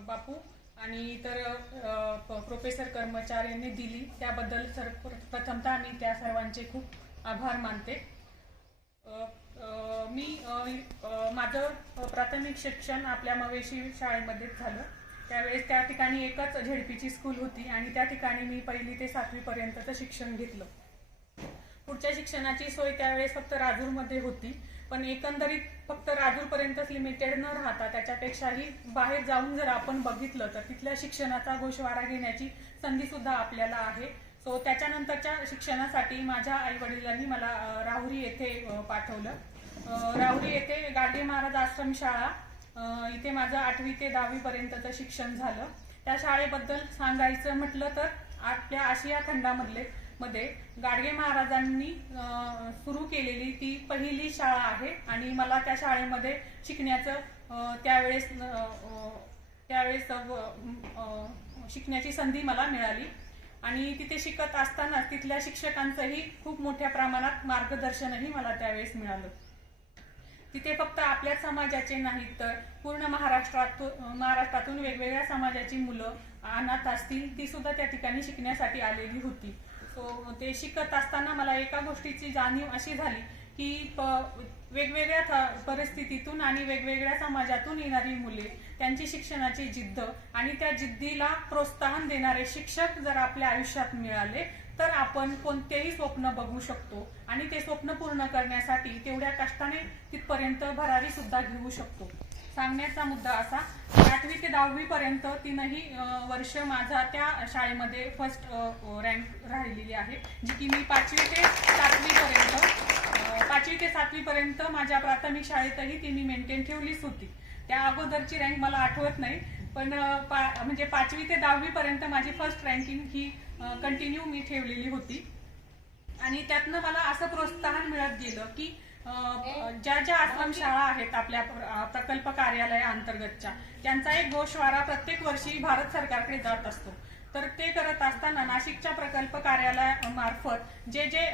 बापू आणि इतर प्रोफेसर कर्मचाऱ्यांनी दिली त्याबद्दल प्रथमतः मी त्या सर्वांचे खूप आभार मानते। मी माझं प्राथमिक शिक्षण आपल्या मवेशी शाळेमध्येच झालं। त्यावेळेस त्या ठिकाणी एकच झेडपीची स्कूल होती आणि त्या ठिकाणी मी 1ली ते 7वी पर्यंतचं शिक्षण घेतलं। पुढच्या शिक्षणाची सोय त्यावेळेस फक्त राजूरमध्ये होती, पण एकंदरीत फक्त राजूरपर्यंतच लिमिटेड न राहता त्याच्यापेक्षाही बाहेर जाऊन जर आपण बघितलं तर तिथल्या शिक्षणाचा गोषवारा घेण्याची संधी सुद्धा आपल्याला आहे। सो त्याच्यानंतरच्या शिक्षणासाठी माझ्या आई वडिलांनी मला राहुरी येथे पाठवलं। राहुरी येथे गाडगे महाराज आश्रम शाळा इथे माझं 8वी ते 10वी पर्यंतचं शिक्षण झालं। त्या शाळेबद्दल सांगायचं म्हटलं तर आपल्या आशिया खंडामध्ये गाडगे महाराजांनी सुरू केलेली ती पहिली शाळा आहे आणि मला त्या शाळेमध्ये शिकण्याचं त्यावेळेस शिकण्याची संधी मला मिळाली आणि तिथे शिकत असताना तिथल्या शिक्षकांचंही खूप मोठ्या प्रमाणात मार्गदर्शनही मला त्यावेळेस मिळालं। तिथे फक्त आपल्या समाजाचे नाहीत तर पूर्ण महाराष्ट्रातून वेगवेगळ्या समाजाची मुलं अनाथ असतील ती सुद्धा त्या ठिकाणी शिकण्यासाठी आलेली होती। सो ते शिकत असताना मला एका गोष्टीची जाणीव अशी झाली की वेगवेगळ्या परिस्थितीतून आणि वेगवेगळ्या समाजातून येणारी मुले त्यांची शिक्षणाची जिद्द आणि त्या जिद्दीला प्रोत्साहन देणारे शिक्षक जर आपल्या आयुष्यात मिळाले तर आपण कोणतेही स्वप्न बघू शकतो आणि ते स्वप्न पूर्ण करण्यासाठी तेवढ्या कष्टाने तिथपर्यंत भरारी सुद्धा घेऊ शकतो। सांगण्याचा मुद्दा असा 8वी ते 10वी पर्यंत 3ही वर्ष माझा त्या शाळेमध्ये फर्स्ट रँक राहिलेली आहे, जी की मी 5वी ते 7वी पर्यंत माझ्या प्राथमिक शाळेतही ती मी मेंटेन ठेवलीच होती। त्या अगोदरची रँक मला आठवत नाही, पण म्हणजे 5वी ते 10वी पर्यंत माझी फर्स्ट रँकिंग ही कंटिन्यू मी ठेवलेली होती आणि त्यातनं मला असं प्रोत्साहन मिळत गेलं की ज्या ज्या आश्रमशाळा आहेत आपल्या प्रकल्प कार्यालयाअंतर्गतच्या त्यांचा एक गोषवारा प्रत्येक वर्षी भारत सरकारकडे जात असतो। तर ते करत असताना नाशिकच्या प्रकल्प कार्यालयामार्फत जे जे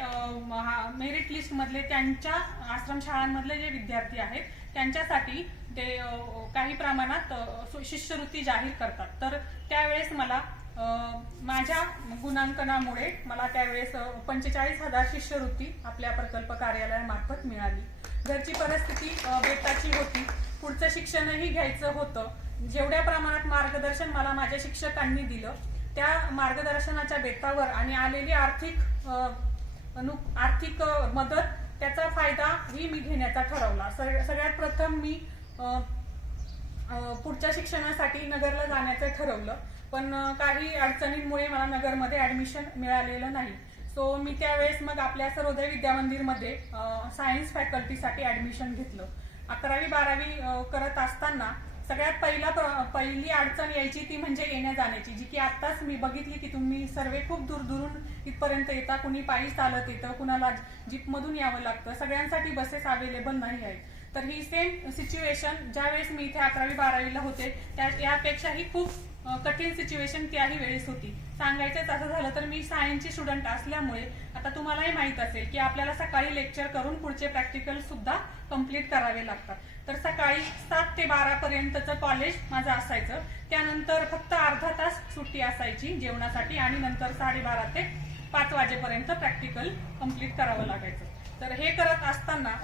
मेरिट लिस्ट मधले त्यांच्या आश्रमशाळांमधले जे विद्यार्थी आहेत त्यांच्यासाठी ते काही प्रमाणात शिष्यवृत्ती जाहीर करतात। तर त्यावेळेस मला माझ्या गुणांकनामुळे मला त्यावेळेस 45,000 शिष्यवृत्ती आपल्या प्रकल्प कार्यालयामार्फत मिळाली। घरची परिस्थिती बेताची होती, पुढचं शिक्षणही घ्यायचं होतं। जेवढ्या प्रमाणात मार्गदर्शन मला माझ्या शिक्षकांनी दिलं त्या मार्गदर्शनाच्या बेतावर आणि आलेली आर्थिक मदत त्याचा फायदा ही मी घेण्याचा ठरवला। सगळ्यात प्रथम मी पुढच्या शिक्षणासाठी नगरला जाण्याचं ठरवलं, पण काही अडचणींमुळे मला नगरमध्ये ऍडमिशन मिळालेलं नाही। सो मी त्यावेळेस मग आपल्या सर्वोदय विद्यामंदिरमध्ये सायन्स फॅकल्टीसाठी ऍडमिशन घेतलं। 11वी 12वी करत असताना सगळ्यात पहिली अडचण यायची ती म्हणजे येण्या जाण्याची, जी की आत्ताच मी बघितली की तुम्ही सर्व खूप दूर इथपर्यंत येता, कुणी पायी चालत येतं, कुणाला जीपमधून यावं लागतं, सगळ्यांसाठी बसेस अवेलेबल नाही आहेत। तर ही सेम सिच्युएशन ज्यावेळेस मी इथे 11वी 12वीला होते यापेक्षाही खूप कठीण सिच्युएशन त्याही वेळेस होती। सांगायचंच असं झालं तर मी सायन्सची स्टुडंट असल्यामुळे आता तुम्हालाही माहित असेल की आपल्याला सकाळी लेक्चर करून पुढचे प्रॅक्टिकल सुद्धा कंप्लीट करावे लागतात। तर सकाळी 7 ते 12 पर्यंतचं कॉलेज माझं असायचं, त्यानंतर फक्त अर्धा तास सुट्टी असायची जेवणासाठी आणि नंतर 12:30 ते 5 वाजेपर्यंत प्रॅक्टिकल कंप्लीट करावं लागायचं। तर हे करत असताना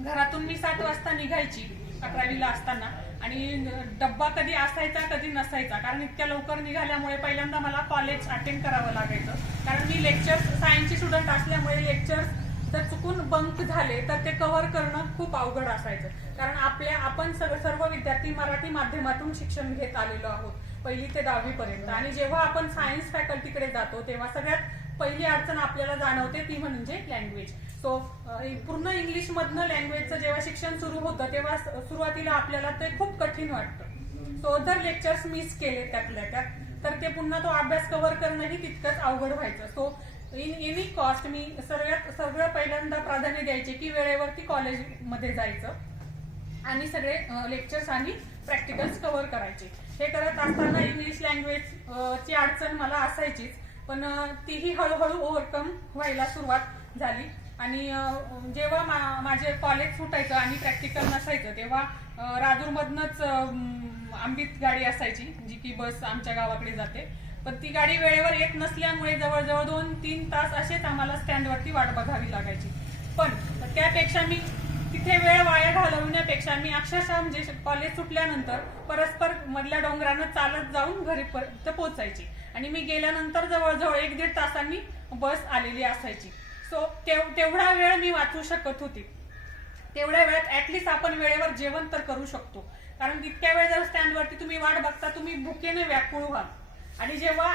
घरातून मी 7 वाजता निघायची 11वीला असताना आणि डब्बा कधी असायचा कधी नसायचा, कारण इतक्या लवकर निघाल्यामुळे पहिल्यांदा मला कॉलेज अटेंड करावं लागायचं, कारण मी लेक्चर्स सायन्सची स्टुडंट असल्यामुळे लेक्चर्स जर चुकून बंक झाले तर ते कव्हर करणं खूप अवघड असायचं, कारण आपण सर्व विद्यार्थी मराठी माध्यमातून शिक्षण घेत आलेलो आहोत 1ली ते 10वी पर्यंत। आणि जेव्हा आपण सायन्स फॅकल्टीकडे जातो तेव्हा सगळ्यात पहिली अडचण आपल्याला जाणवते ती म्हणजे लँग्वेज। सो पूर्ण इंग्लिश मधनं लँग्वेजचं जेव्हा शिक्षण सुरू होतं तेव्हा सुरुवातीला आपल्याला ते खूप कठीण वाटतं। सो जर लेक्चर्स मिस केले त्यातल्या त्यात तर ते पुन्हा तो अभ्यास कव्हर करणंही तितकंच अवघड व्हायचं। So in any cost me सगळं पहिल्यांदा प्राधान्य द्यायचे की वेळेवरती कॉलेजमध्ये जायचं आणि सगळे लेक्चर्स आणि प्रॅक्टिकल्स कव्हर करायचे। हे करत असताना इंग्लिश लँग्वेजची अडचण मला असायचीच, पण तीही हळूहळू ओव्हरकम व्हायला सुरुवात झाली आणि जेव्हा माझे कॉलेज सुटायचं आणि प्रॅक्टिकल नसायचं तेव्हा राजूरमधनंच आंबीत गाडी असायची जी की बस आमच्या गावाकडे जाते, पण ती गाडी वेळेवर येत नसल्यामुळे जवळजवळ 2-3 तास असेच आम्हाला स्टँडवरती वाट बघावी लागायची. पण त्यापेक्षा मी तिथे वेळ वाया घालवण्यापेक्षा मी अक्षरशः म्हणजे कॉलेज सुटल्यानंतर परस्पर मधल्या डोंगरानं चालत जाऊन घरीपर्यंत पोहोचायची आणि मी गेल्यानंतर जवळजवळ 1-1.5 तासांनी बस आलेली असायची. सो तेवढा वेळ मी वाचू शकत होती. तेवढ्या वेळात ऍटलिस्ट आपण वेळेवर जेवण तर करू शकतो, कारण इतक्या वेळ जर स्टँडवरती तुम्ही वाट बघता तुम्ही भुकेने व्याकुळ व्हाल. आणि जेव्हा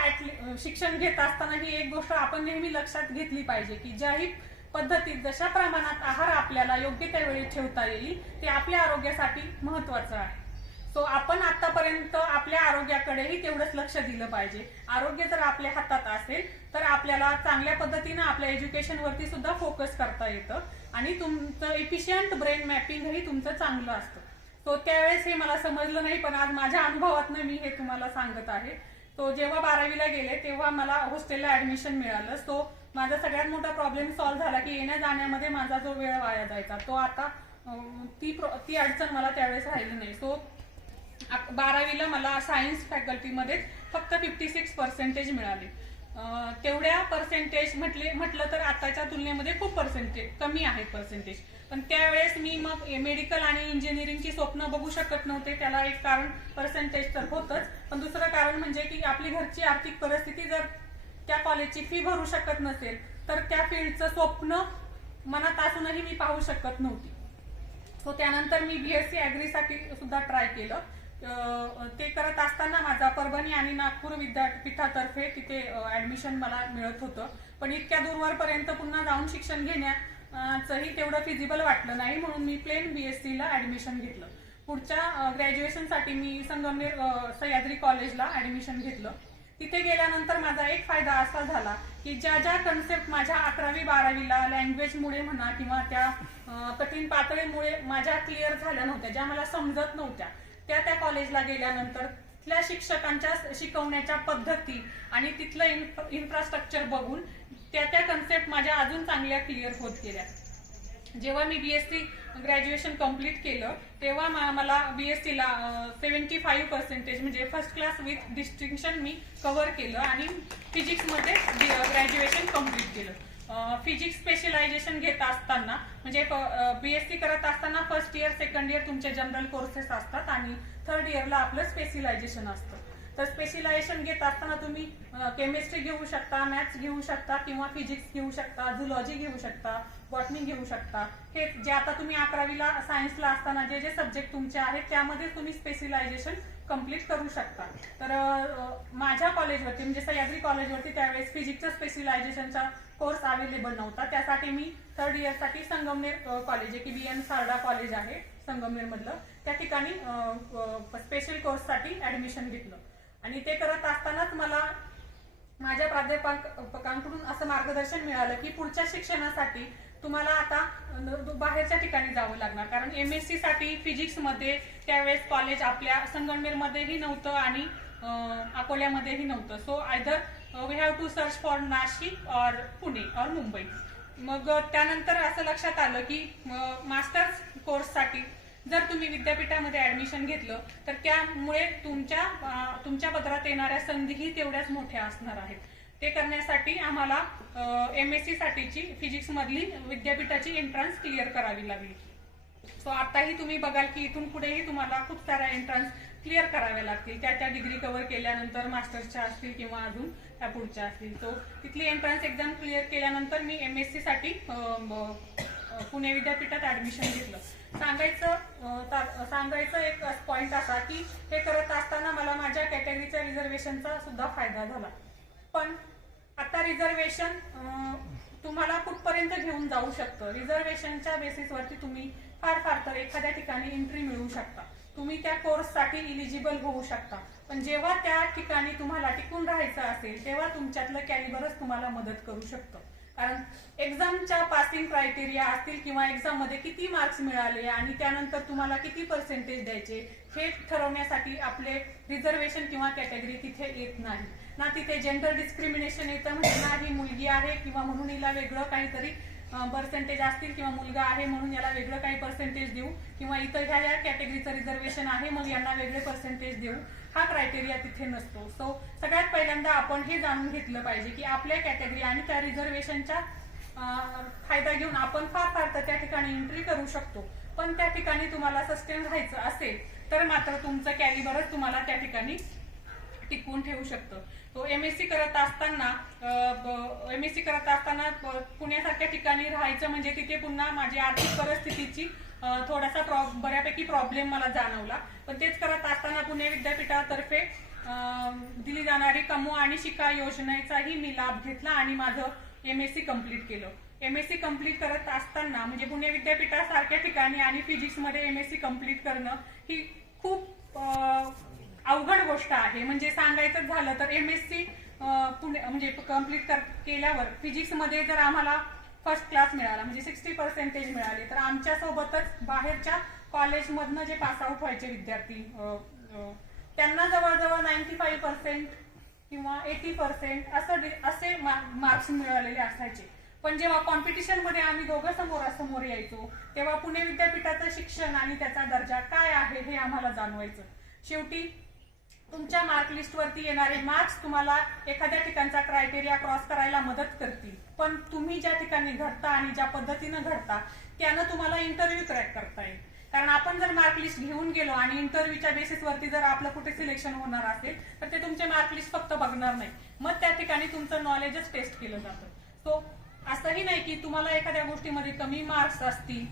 शिक्षण घेत असताना ही एक गोष्ट आपण नेहमी लक्षात घेतली पाहिजे की ज्याही पद्धतीत जशा प्रमाणात आहार आपल्याला योग्य त्यावेळी ठेवता येईल ते आपल्या आरोग्यासाठी महत्वाचं आहे. सो आपण आतापर्यंत आपल्या आरोग्याकडेही तेवढंच लक्ष दिलं पाहिजे. आरोग्य जर आपल्या हातात असेल तर आपल्याला चांगल्या पद्धतीनं आपल्या एज्युकेशनवरती सुद्धा फोकस करता येतं आणि तुमचं इफिशियंट ब्रेन मॅपिंगही तुमचं चांगलं असतं. सो त्यावेळेस हे मला समजलं नाही, पण आज माझ्या अनुभवातनं मी हे तुम्हाला सांगत आहे. तो जेव्हा 12वीला गेले तेव्हा मला हॉस्टेलला ऍडमिशन मिळालं. सो माझा सगळ्यात मोठा प्रॉब्लेम सॉल्व्ह झाला की येण्या जाण्यामध्ये माझा जो वेळ वाया जायचा तो आता ती अडचण मला त्यावेळेस राहिली नाही. सो 12वीला मला सायन्स फॅकल्टीमध्ये फक्त 56% मिळाले. तेवढ्या पर्सेंटेज म्हटलं तर आताच्या तुलनेमध्ये खूप पर्सेंटेज कमी आहेत पर्सेंटेज. पण त्यावेळेस मी मग मेडिकल आणि इंजिनिअरिंगची स्वप्न बघू शकत नव्हते. त्याला एक कारण पर्सेंटेज तर होतच, पण दुसरं कारण म्हणजे की आपली घरची आर्थिक परिस्थिती जर त्या कॉलेजची फी भरू शकत नसेल तर त्या फील्डचं स्वप्न मनात असूनही मी पाहू शकत नव्हती. सो त्यानंतर मी BSc ॲग्रीसाठी सुद्धा ट्राय केलं. ते करत असताना माझा परभणी आणि नागपूर विद्यापीठातर्फे तिथे ऍडमिशन मला मिळत होतं, पण इतक्या दूरवरपर्यंत पुन्हा जाऊन शिक्षण घेण्याचंही तेवढं फिजिबल वाटलं नाही, म्हणून मी प्लेन BSc ला ऍडमिशन घेतलं. पुढच्या ग्रॅज्युएशनसाठी मी संगमनेर सह्याद्री कॉलेजला ऍडमिशन घेतलं. तिथे गेल्यानंतर माझा एक फायदा असा झाला की ज्या ज्या कन्सेप्ट माझ्या 11वी-12वीला लँग्वेजमुळे म्हणा किंवा त्या कठीण पातळीमुळे माझ्या क्लिअर झाल्या नव्हत्या, ज्या मला समजत नव्हत्या, त्या कॉलेजला गेल्यानंतर तिथल्या शिक्षकांच्या शिकवण्याच्या पद्धती आणि तिथलं इन्फ्रास्ट्रक्चर बघून त्या कन्सेप्ट माझ्या अजून चांगल्या क्लिअर होत गेल्या. जेव्हा मी BSc ग्रॅज्युएशन कम्प्लीट केलं तेव्हा मला BSc ला 75% म्हणजे first class with distinction me cover केलं आणि फिजिक्समध्ये ग्रॅज्युएशन कम्प्लीट केलं. फिजिक्स स्पेशलायझेशन घेत असताना म्हणजे BSc करत असताना फर्स्ट इयर सेकंड इयर तुमचे जनरल कोर्सेस असतात आणि थर्ड इयरला आपलं स्पेशलायझेशन असतं. तर स्पेशलायझेशन घेत असताना तुम्ही केमिस्ट्री घेऊ शकता, मॅथ्स घेऊ शकता किंवा फिजिक्स घेऊ शकता, झुलॉजी घेऊ शकता, बॉटनी घेऊ शकता. हे जे आता तुम्ही 11वीला सायन्सला असताना जे जे सब्जेक्ट तुमचे आहेत त्यामध्ये तुम्ही स्पेशलायझेशन कम्प्लीट करू शकता. तर माझ्या कॉलेजवरती म्हणजे सह्याद्री कॉलेजवरती त्यावेळेस फिजिक्सचा स्पेशलायझेशनचा कोर्स अवेलेबल नव्हता. त्यासाठी मी थर्ड इयरसाठी संगमनेर कॉलेज जे की BN सारडा कॉलेज आहे संगमनेर मधलं, त्या ठिकाणी स्पेशल कोर्ससाठी ऍडमिशन घेतलं. आणि ते करत असतानाच मला माझ्या प्राध्यापकांकडून असं मार्गदर्शन मिळालं की पुढच्या शिक्षणासाठी तुम्हाला आता बाहेरच्या ठिकाणी जावं लागणार, कारण MSc साठी फिजिक्समध्ये त्यावेळेस कॉलेज आपल्या संगमनेरमध्येही नव्हतं आणि अकोल्यामध्येही नव्हतं. So either we have to search for Nashik और पुणे और मुंबई. मग त्यानंतर असं लक्षात आलं की मास्टर्स कोर्ससाठी जर तुम्ही विद्यापीठामध्ये ऍडमिशन घेतलं तर त्यामुळे तुमच्या पदरात येणाऱ्या संधीही तेवढ्याच मोठ्या असणार आहेत. ते करण्यासाठी आम्हाला MSc साठीची फिजिक्स मधली विद्यापीठाची एंट्रन्स क्लिअर करावी लागली. सो आताही तुम्ही बघाल की इथून पुढेही तुम्हाला खूप साऱ्या एंट्रन्स क्लिअर कराव्या लागतील. त्या डिग्री कव्हर केल्यानंतर मास्टर्सच्या असतील किंवा अजून त्या पुढच्या असतील. सो तिथली एंट्रन्स एक्झाम क्लिअर केल्यानंतर मी MSc साठी पुणे विद्यापीठात ऍडमिशन घेतलं. सांगायचं एक पॉइंट असा की हे करत असताना मला माझ्या कॅटेगरीच्या रिझर्वेशनचा सुद्धा फायदा झाला. पण आता रिझर्वेशन तुम्हाला कुठपर्यंत घेऊन जाऊ शकतं. रिझर्वेशनच्या बेसिसवरती तुम्ही फार तर एखाद्या ठिकाणी एंट्री मिळवू शकता, तुम्ही त्या कोर्ससाठी इलिजिबल होऊ शकता. पण जेव्हा त्या ठिकाणी तुम्हाला टिकून राहायचं असेल तेव्हा तुमच्यातलं कॅलिबरच तुम्हाला मदत करू शकतं. कारण एक्झामच्या पासिंग क्रायटेरिया असतील किंवा एक्झाम मध्ये किती मार्क्स मिळाले आणि त्यानंतर तुम्हाला किती पर्सेंटेज द्यायचे हे ठरवण्यासाठी आपले रिझर्वेशन किंवा कॅटेगरी तिथे येत नाही ना. तिथे जेंडर डिस्क्रिमिनेशन येतं, म्हणजे ना ही मुलगी आहे किंवा म्हणून हिला वेगळं काहीतरी पर्सेंटेज असतील किंवा मुलगा आहे म्हणून याला वेगळं काही पर्सेंटेज देऊ किंवा इतर ह्या कॅटेगरीचं रिझर्वेशन आहे मग यांना वेगळे पर्सेंटेज देऊ, हा क्रायटेरिया तिथे नसतो. सो सगळ्यात पहिल्यांदा आपण हे जाणून घेतलं पाहिजे की आपल्या कॅटेगरी आणि त्या रिझर्वेशनच्या फायदा घेऊन आपण फार तर त्या ठिकाणी एंट्री करू शकतो. पण त्या ठिकाणी तुम्हाला सस्टेन राहायचं असेल तर मात्र तुमचं कॅलिबरच तुम्हाला त्या ठिकाणी टिकवून ठेवू शकतं. तो एमएससी करत असताना पुण्यासारख्या ठिकाणी राहायचं म्हणजे तिथे पुन्हा माझी आर्थिक परिस्थितीची थोडासा बऱ्यापैकी प्रॉब्लेम मला जाणवला. पण तेच करत असताना पुणे विद्यापीठातर्फे दिली जाणारी कमवा आणि शिका योजनेचाही मी लाभ घेतला आणि माझं एमएससी कंप्लीट केलं. एमएससी कंप्लीट करत असताना म्हणजे पुणे विद्यापीठासारख्या ठिकाणी आणि फिजिक्समध्ये एमएससी कंप्लीट करणं ही खूप अवघड गोष्ट आहे. म्हणजे सांगायचं झालं तर एमएससी पुणे म्हणजे कंप्लीट केल्यावर फिजिक्समध्ये जर आम्हाला फर्स्ट क्लास मिळाला म्हणजे 60% मिळाले तर आमच्या सोबतच बाहेरच्या कॉलेजमधनं जे पासआउट व्हायचे विद्यार्थी त्यांना जवळजवळ 95% किंवा 80% असे मार्क्स मिळालेले असायचे. पण जेव्हा कॉम्पिटिशन मध्ये आम्ही दोघं समोरासमोर यायचो तेव्हा पुणे विद्यापीठाचं शिक्षण आणि त्याचा दर्जा काय आहे हे आम्हाला जाणवायचं. शेवटी तुमच्या मार्क लिस्टवरती येणारे मार्क्स तुम्हाला एखाद्या ठिकाणचा क्रायटेरिया क्रॉस करायला मदत करतील, पण तुम्ही ज्या ठिकाणी घडता आणि ज्या पद्धतीनं घडता त्यानं तुम्हाला इंटरव्ह्यू क्रॅक करता येईल. कारण आपण जर मार्क लिस्ट घेऊन गेलो आणि इंटरव्ह्यूच्या बेसिसवरती जर आपलं कुठे सिलेक्शन होणार असेल तर ते तुमचे मार्क लिस्ट फक्त बघणार नाही, मग त्या ठिकाणी तुमचं नॉलेजच टेस्ट केलं जातं. सो असंही नाही की तुम्हाला एखाद्या गोष्टीमध्ये कमी मार्क्स असतील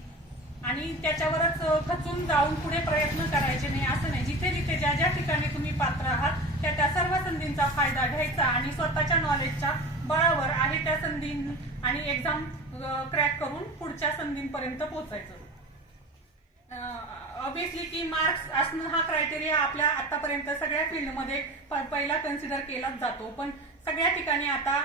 आणि त्याच्यावरच खचून जाऊन पुढे प्रयत्न करायचे नाही, असं नाही. जिथे जिथे ज्या ज्या ठिकाणी तुम्ही पात्र आहात त्या सर्व संधींचा फायदा घ्यायचा आणि स्वतःच्या नॉलेजच्या बळावर आहे त्या संधी आणि एक्झाम क्रॅक करून पुढच्या संधींपर्यंत पोहोचायचं. ऑब्विसली की मार्क्स असणं हा क्रायटेरिया आपल्या आतापर्यंत सगळ्या फील्डमध्ये पहिला कन्सिडर केलाच जातो, पण सगळ्या ठिकाणी आता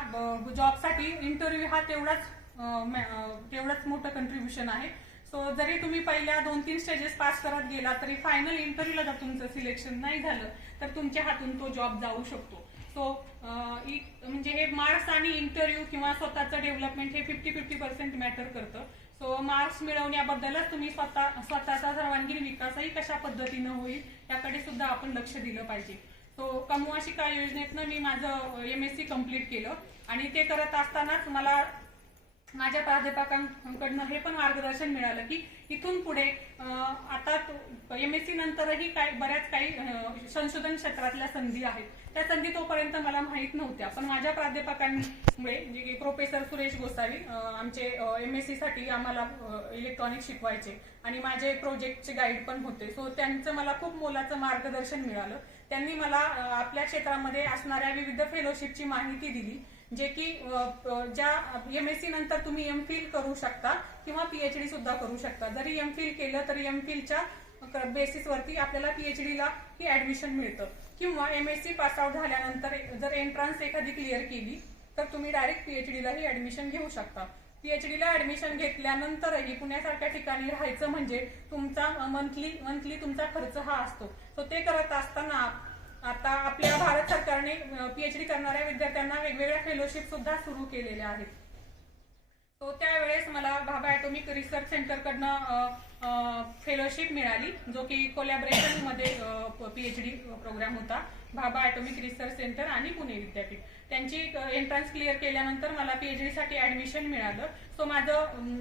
जॉबसाठी इंटरव्ह्यू हा तेवढंच मोठं कंट्रीब्युशन आहे. सो जरी तुम्ही पहिल्या 2-3 स्टेजेस पास करत गेला तरी फायनल इंटरव्ह्यूला जर तुमचं सिलेक्शन नाही झालं तर तुमच्या हातून तो जॉब जाऊ शकतो. सो म्हणजे हे मार्क्स आणि इंटरव्ह्यू किंवा स्वतःचं डेव्हलपमेंट हे 50-50% मॅटर करतं. सो मार्क्स मिळवण्याबद्दलच तुम्ही स्वतःचा सर्वांगीण विकासही कशा पद्धतीनं होईल याकडे सुद्धा आपण लक्ष दिलं पाहिजे. सो कमवा शिका योजनेतनं मी माझं एमएससी कंप्लीट केलं आणि ते करत असतानाच मला माझ्या प्राध्यापकांकडनं हे पण मार्गदर्शन मिळालं की इथून पुढे आता एमएससी नंतरही बऱ्याच काही संशोधन क्षेत्रातल्या संधी आहेत. त्या संधी तोपर्यंत मला माहीत नव्हत्या, पण माझ्या प्राध्यापकांमुळे म्हणजे प्रोफेसर सुरेश गोसावी आमचे एमएससी साठी आम्हाला इलेक्ट्रॉनिक्स शिकवायचे आणि माझे प्रोजेक्टचे गाईड पण होते. सो त्यांचं मला खूप मोलाचं मार्गदर्शन मिळालं. त्यांनी मला आपल्या क्षेत्रामध्ये असणाऱ्या विविध फेलोशिपची माहिती दिली, जे की ज्या एमएससी नंतर तुम्ही एमफिल करू शकता किंवा पीएचडी सुद्धा करू शकता. जरी एमफिल केलं तरी एमफिलच्या बेसिसवरती आपल्याला पीएचडीला ही ऍडमिशन मिळतं किंवा एमएससी पास आउट झाल्यानंतर जर एंट्रन्स एखादी क्लिअर केली तर तुम्ही डायरेक्ट पीएचडीलाही ऍडमिशन घेऊ शकता. पीएचडीला ऍडमिशन घेतल्यानंतरही पुण्यासारख्या ठिकाणी राहायचं म्हणजे तुमचा मंथली तुमचा खर्च हा असतो. सो ते करत असताना आता आपल्या भारत सरकारने पीएचडी करणाऱ्या विद्यार्थ्यांना वेगवेगळ्या फेलोशिप सुद्धा सुरू केलेल्या आहेत. तो त्यावेळेस मला भाभा ॲटॉमिक रिसर्च सेंटरकडनं फेलोशिप मिळाली, जो की कोलॅबरेशन मध्ये पीएचडी प्रोग्राम होता. भाभा ॲटॉमिक रिसर्च सेंटर आणि पुणे विद्यापीठ त्यांची एंट्रन्स क्लिअर केल्यानंतर मला पीएचडी साठी ऍडमिशन मिळालं. सो माझं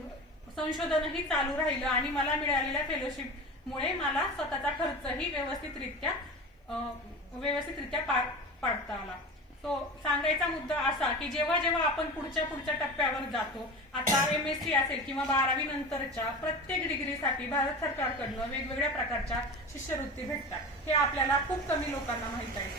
संशोधनही चालू राहिलं आणि मला मिळालेल्या फेलोशिपमुळे मला स्वतःचा खर्चही व्यवस्थितरित्या पार पाडता आला. तो सांगायचा मुद्दा असा की जेव्हा जेव्हा आपण पुढच्या टप्प्यावर जातो, आता एमएससी असेल किंवा 12वी नंतरच्या प्रत्येक डिग्रीसाठी भारत सरकारकडनं वेगवेगळ्या प्रकारच्या शिष्यवृत्ती भेटतात. हे आपल्याला खूप कमी लोकांना माहित आहे.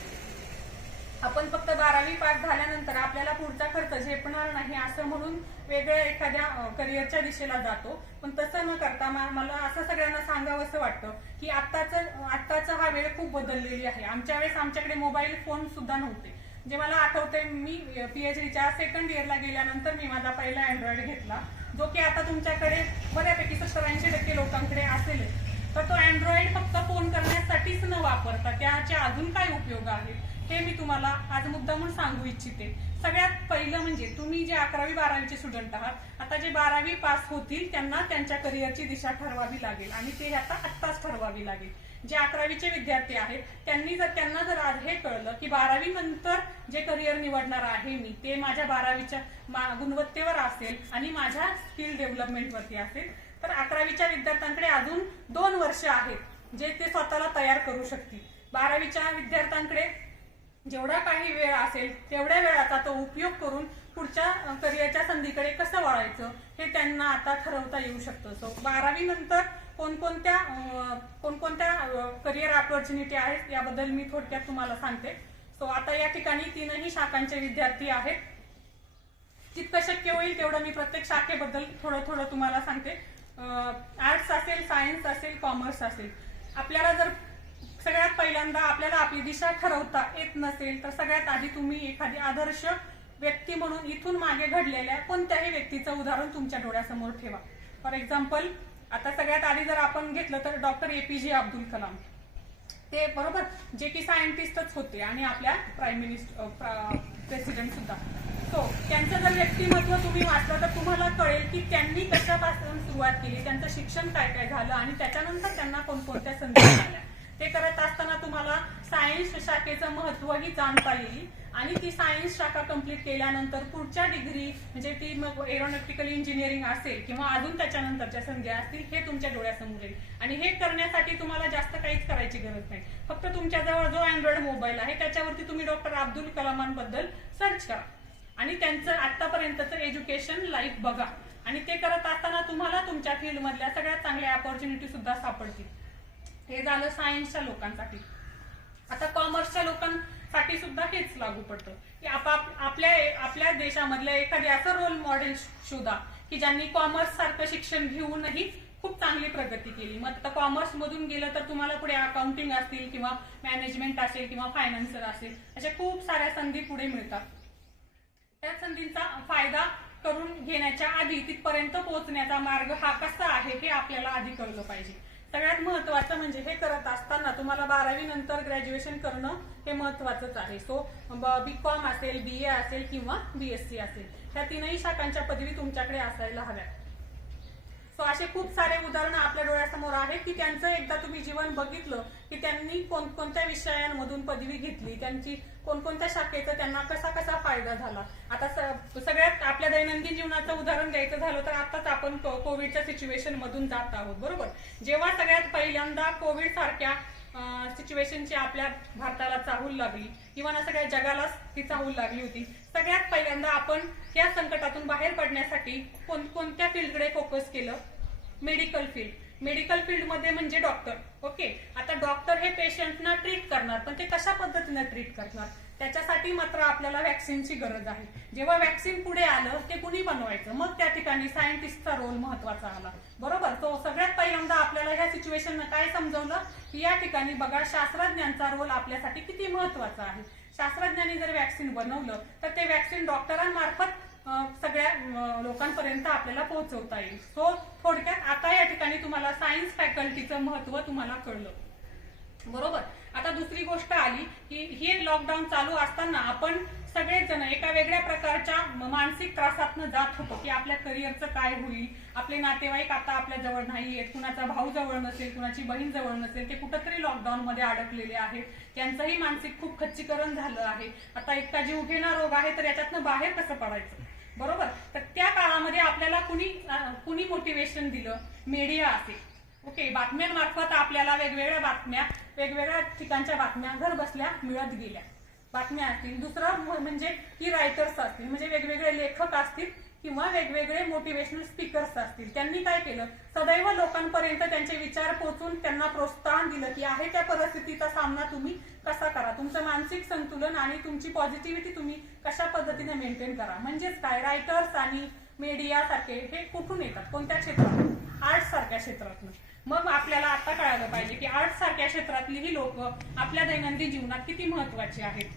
आपण फक्त 12वी पास झाल्यानंतर आपल्याला पुढचा खर्च झेपणार नाही असं म्हणून वेगळ्या एखाद्या करिअरच्या दिशेला जातो, पण तसं न करता मला असं सगळ्यांना सांगावंसं वाटतं की आत्ताचा हा वेळ खूप बदललेली आहे. आमच्या वेळेस आमच्याकडे मोबाईल फोन सुद्धा नव्हते. जे मला आठवतंय, मी पीएचडीच्या सेकंड इयरला गेल्यानंतर मी माझा पहिला अँड्रॉइड घेतला, जो की आता तुमच्याकडे बऱ्यापैकी 70-80% लोकांकडे असेल. तर तो अँड्रॉइड फक्त फोन करण्यासाठीच न वापरता त्याचे अजून काय उपयोग आहेत हे मी तुम्हाला आज मुद्दामून सांगू इच्छिते. सगळ्यात पहिलं म्हणजे तुम्ही जे 11वी 12वीचे स्टुडंट आहात, आता जे 12वी पास होतील त्यांना त्यांच्या करिअरची दिशा ठरवावी लागेल आणि ते आता आत्ताच ठरवावी लागेल. जे 11वीचे विद्यार्थी आहेत त्यांना जर आज हे कळलं की 12वी नंतर जे करिअर निवडणार आहे मी ते माझ्या 12वीच्या गुणवत्तेवर असेल आणि माझ्या स्किल डेव्हलपमेंटवरती असेल, तर 11वीच्या विद्यार्थ्यांकडे अजून 2 वर्ष आहेत जे ते स्वतःला तयार करू शकतील. 12वीच्या विद्यार्थ्यांकडे जेवढा काही वेळ असेल तेवढ्या वेळाचा तो उपयोग करून पुढच्या करिअरच्या संधीकडे कसं वळायचं हे त्यांना आता ठरवता येऊ शकतं. सो 12वी नंतर कोणकोणत्या करिअर ऑपॉर्च्युनिटी आहेत याबद्दल मी थोडक्यात तुम्हाला सांगते. सो आता या ठिकाणी 3ही शाखांचे विद्यार्थी आहेत. जितकं शक्य होईल तेवढं मी प्रत्येक शाखेबद्दल थोडं तुम्हाला सांगते. आर्ट्स असेल, सायन्स असेल, कॉमर्स असेल. आपल्याला जर सगळ्यात पहिल्यांदा आपल्याला आपली दिशा ठरवता येत नसेल तर सगळ्यात आधी तुम्ही एखादी आदर्श व्यक्ती म्हणून इथून मागे घडलेल्या कोणत्याही व्यक्तीचं उदाहरण तुमच्या डोळ्यासमोर ठेवा. फॉर एक्झाम्पल, आता सगळ्यात आधी जर आपण घेतलं तर डॉक्टर APJ अब्दुल कलाम, ते बरोबर जे की सायंटिस्टच होते आणि आपल्या प्राईम मिनिस्टर प्रेसिडेंट सुद्धा. सो त्यांचं जर व्यक्तिमत्व तुम्ही वाचलं तर तुम्हाला कळेल की त्यांनी कशापासून सुरुवात केली, त्यांचं शिक्षण काय काय झालं आणि त्याच्यानंतर त्यांना कोणकोणत्या संधी मिळाल्या. ते करत असताना तुम्हाला सायन्स शाखेचं महत्वही जाणता येईल आणि ती सायन्स शाखा कंप्लीट केल्यानंतर पुढच्या डिग्री म्हणजे ती मग एरोनॉटिकल इंजिनिअरिंग असेल किंवा अजून त्याच्यानंतरच्या संधी असतील हे तुमच्या डोळ्यासमोर येईल. आणि हे करण्यासाठी तुम्हाला जास्त काहीच करायची गरज नाही. फक्त तुमच्याजवळ जो अँड्रॉइड मोबाईल आहे त्याच्यावरती तुम्ही डॉक्टर अब्दुल कलामांबद्दल सर्च करा आणि त्यांचं आतापर्यंतचं एज्युकेशन लाईफ बघा आणि ते करत असताना तुम्हाला तुमच्या फील्डमधल्या सगळ्यात चांगल्या ऑपॉर्च्युनिटी सुद्धा सापडतील. हे झालं सायन्सच्या लोकांसाठी. आता कॉमर्सच्या लोकांसाठी सुद्धा हेच लागू पडतं की आपल्या देशामधल्या एखादी असं रोल मॉडेल शोधा की ज्यांनी कॉमर्स सारखं शिक्षण घेऊनही खूप चांगली प्रगती केली. मग आता कॉमर्स मधून गेलं तर तुम्हाला पुढे अकाउंटिंग असतील किंवा मॅनेजमेंट असेल किंवा फायनान्सर असेल, अशा खूप साऱ्या संधी पुढे मिळतात. त्या संधींचा फायदा करून घेण्याच्या आधी तिथपर्यंत पोहोचण्याचा मार्ग हा कसा आहे हे आपल्याला आधी कळलं पाहिजे. सगळ्यात महत्वाचं म्हणजे हे करत असताना तुम्हाला 12वी नंतर ग्रॅज्युएशन करणं हे महत्वाचंच आहे. सो BCom असेल, BA असेल किंवा BSc असेल, ह्या 3ही शाखांच्या पदवी तुमच्याकडे असायला हव्या. सो असे खूप सारे उदाहरणं आपल्या डोळ्यासमोर आहेत की त्यांचं एकदा तुम्ही जीवन बघितलं की त्यांनी कोणकोणत्या विषयांमधून पदवी घेतली, त्यांची कोणकोणत्या शाखेचा त्यांना कसा कसा फायदा झाला. आता सगळ्यात आपल्या दैनंदिन जीवनाचं उदाहरण द्यायचं झालं तर आताच आपण कोविडच्या सिच्युएशन मधून जात आहोत, बरोबर. जेव्हा सगळ्यात पहिल्यांदा कोविड सारख्या सिच्युएशनची आपल्या भारताला चाहूल लागली किंवा सगळ्या जगालाच ती चाहूल लागली होती, सगळ्यात पहिल्यांदा आपण या संकटातून बाहेर पडण्यासाठी कोणत्या फील्डकडे फोकस केलं? Medical field. मेडिकल फील्डमध्ये म्हणजे डॉक्टर. ओके, आता डॉक्टर हे पेशंटना ट्रीट करणार, पण ते कशा पद्धतीने ट्रीट करणार? त्याच्यासाठी मात्र आपल्याला वॅक्सिनची गरज आहे. जेव्हा वॅक्सिन पुढे आलं ते कुणी बनवायचं, मग त्या ठिकाणी सायंटिस्टचा रोल महत्वाचा आला, बरोबर. तो सगळ्यात पहिल्यांदा आपल्याला ह्या सिच्युएशन काय समजवलं की या ठिकाणी बघा शास्त्रज्ञांचा रोल आपल्यासाठी किती महत्वाचा आहे. शास्त्रज्ञांनी जर वॅक्सिन बनवलं तर ते वॅक्सिन डॉक्टरांमार्फत सगळ्या लोकांपर्यंत आपल्याला पोहोचवता येईल. सो थोडक्यात आता या ठिकाणी तुम्हाला सायन्स फॅकल्टीचं महत्व तुम्हाला कळलं, बरोबर. आता दुसरी गोष्ट आली की हे लॉकडाऊन चालू असताना आपण सगळेच जण एका वेगळ्या प्रकारच्या मानसिक त्रासातनं जात होतो की आपल्या करिअरचं काय होईल, आपले नातेवाईक आता आपल्या जवळ नाहीयेत, कुणाचा भाऊ जवळ नसेल, कुणाची बहीण जवळ नसेल, ते कुठंतरी लॉकडाऊन मध्ये अडकलेले आहेत, त्यांचंही मानसिक खूप खच्चीकरण झालं आहे. आता इतका जीव घेणा रोग आहे तर याच्यातनं बाहेर कसं पडायचं, बरोबर. तर त्या काळामध्ये आपल्याला कुणी मोटिवेशन दिलं? मीडिया असेल. ओके, बातम्यांमार्फत आपल्याला वेगवेगळ्या बातम्या, वेगवेगळ्या ठिकाणच्या बातम्या घर बसल्या मिळत गेल्या. बातम्या असतील, दुसरं म्हणजे की रायटर्स असतील, म्हणजे वेगवेगळे लेखक असतील किंवा वेगवेगळे मोटिवेशनल स्पीकर्स असतील. त्यांनी काय केलं? सदैव लोकांपर्यंत त्यांचे विचार पोहोचून त्यांना प्रोत्साहन दिलं की आहे त्या परिस्थितीचा सामना तुम्ही कसा करा, तुमचं मानसिक संतुलन आणि तुमची पॉझिटिव्हिटी तुम्ही कशा पद्धतीने मेंटेन करा. म्हणजेच काय, रायटर्स आणि मीडिया सारखे हे कुठून येतात? कोणत्या क्षेत्रातून? आर्ट्स सारख्या क्षेत्रातून. मग आपल्याला आता कळायला पाहिजे की आर्ट्स सारख्या क्षेत्रातली ही लोक आपल्या दैनंदिन जीवनात किती महत्वाची आहेत.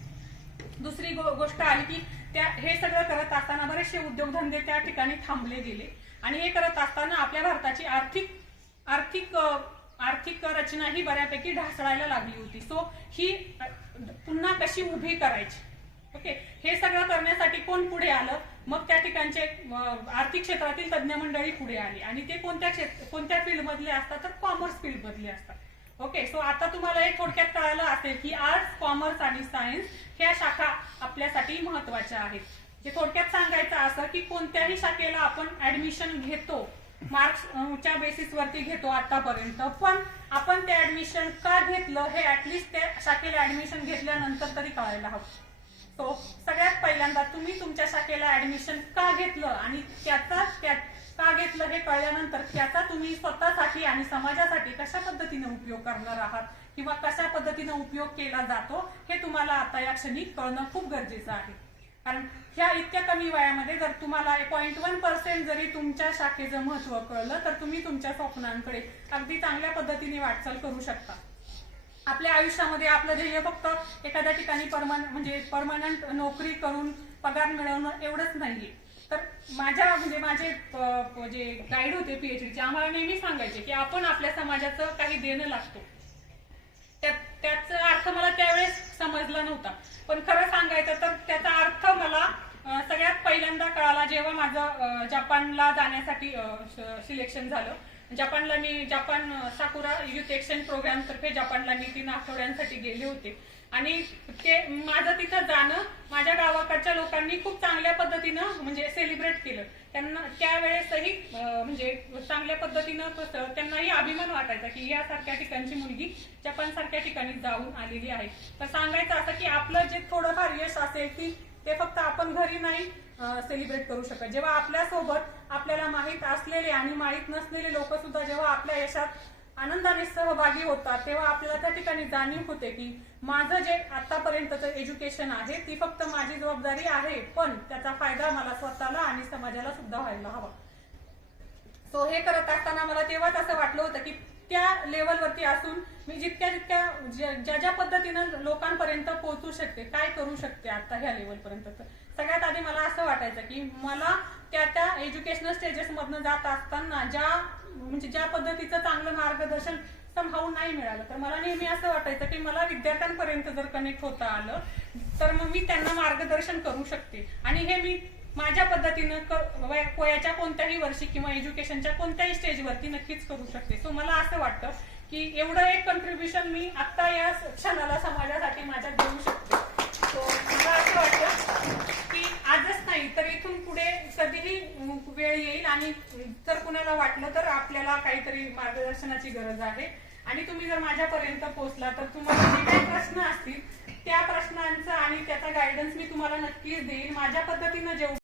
दुसरी गोष्ट आली की हे सगळं करत असताना बरेचसे उद्योगधंदे त्या ठिकाणी थांबले गेले आणि हे करत असताना आपल्या भारताची आर्थिक रचना ही बऱ्यापैकी ढासळायला लागली होती. सो ही पुन्हा कशी कशी उभी करायची. ओके, हे सगळं करण्यासाठी कोण पुढे आलं? मग त्या ठिकाणचे आर्थिक क्षेत्रातील तज्ज्ञ मंडळी पुढे आली आणि ते कोणत्या फील्ड मधले असतात? तर कॉमर्स फील्ड मधले असतात. ओके, सो आता तुम्हाला एक थोडक्यात कळालं असेल की आर्ट्स, कॉमर्स आणि सायन्स ह्या शाखा आपल्यासाठी महत्वाच्या आहेत. जे थोडक्यात सांगायचं असं की कोणत्याही शाखेला आपण ऍडमिशन घेतो, मार्क्सच्या बेसिसवरती घेतो आतापर्यंत, पण आपण ते ऍडमिशन का घेतलं हे ऍटलिस्ट त्या शाखेला ऍडमिशन घेतल्यानंतर तरी कळायला हवं. तो सगळ्यात पहिल्यांदा तुम्ही तुमच्या शाखेला ऍडमिशन का घेतलं आणि का घेतलं हे कळल्यानंतर त्याचा तुम्ही स्वतःसाठी आणि समाजासाठी कशा पद्धतीने उपयोग करणार आहात किंवा कशा पद्धतीने उपयोग केला जातो हे तुम्हाला आता या क्षणी कळणं खूप गरजेचं आहे. कारण ह्या इतक्या कमी वयामध्ये जर तुम्हाला 0.1% जरी तुमच्या शाखेचं महत्व कळलं तर तुम्ही तुमच्या स्वप्नांकडे अगदी चांगल्या पद्धतीने वाटचाल करू शकता. आपल्या आयुष्यामध्ये आपलं ध्येय फक्त एखाद्या ठिकाणी परमनंट नोकरी करून पगार मिळवणं एवढंच नाहीये. तर माझे जे गाईड होते पीएचडीचे आम्हाला नेहमी सांगायचे की आपण आपल्या समाजाचं काही देणं लागतो. त्याचा अर्थ मला त्यावेळेस समजला नव्हता, पण खरं सांगायचं तर त्याचा अर्थ मला सगळ्यात पहिल्यांदा कळाला जेव्हा माझं जपानला जाण्यासाठी सिलेक्शन झालं. Japan Sakura youth exchange programme तर्फे जपानला मी 3 आठवड्यांसाठी गेले होते आणि ते माझं तिथं जाणं माझ्या गावाकडच्या लोकांनी खूप चांगल्या पद्धतीनं सेलिब्रेट केलं. त्यांना त्यावेळेसही चांगल्या पद्धतीनं त्यांनाही अभिमान वाटायचा की यासारख्या ठिकाणची मुलगी जपान सारख्या ठिकाणी जाऊन आलेली आहे. तर सांगायचं असं की आपलं जे थोडंफार यश असेल की ते फक्त आपण घरी नाही सेलिब्रेट करू शकत. जेव्हा आपल्यासोबत आपल्याला माहीत असलेले आणि माहीत नसलेले लोक सुद्धा जेव्हा आपल्या यशात आनंदाने सहभागी होतात तेव्हा आपल्याला त्या ठिकाणी जाणीव होते की माझं जे आतापर्यंतचं एज्युकेशन आहे ती फक्त माझी जबाबदारी आहे, पण त्याचा फायदा मला स्वतःला आणि समाजाला सुद्धा व्हायला हवा. सो हे करत असताना मला तेव्हाच असं वाटलं होतं की त्या लेवलवरती असून मी ज्या पद्धतीनं लोकांपर्यंत पोहोचू शकते, काय करू शकते आता ह्या लेवलपर्यंत, सगळ्यात आधी मला असं वाटायचं की मला त्या एज्युकेशनल स्टेजेस मधनं जात असताना ज्या पद्धतीचं चांगलं मार्गदर्शन समहाऊ नाही मिळालं तर मला नेहमी असं वाटायचं की मला विद्यार्थ्यांपर्यंत जर कनेक्ट होता आलं तर मग मी त्यांना मार्गदर्शन करू शकते. आणि हे मी माझ्या पद्धतीनं वयाच्या कोणत्याही वर्षी किंवा एज्युकेशनच्या कोणत्याही स्टेजवरती नक्कीच करू शकते. सो मला असं वाटतं की एवढं एक कॉन्ट्रीब्युशन मी आता या क्षणाला समाजासाठी माझ्यात देऊ शकते. सो मला असं वाटतं की आजच नाही तर इथून पुढे कधीही वेळ येईल आणि जर कुणाला वाटलं तर आपल्याला काहीतरी मार्गदर्शनाची गरज आहे आणि तुम्ही जर माझ्यापर्यंत पोहोचला तर तुम्हाला जे काही प्रश्न असतील त्या प्रश्नांचा आणि त्याचा गायडन्स मी तुम्हाला नक्कीच देईल. माझ्या पद्धतीनं जेवढं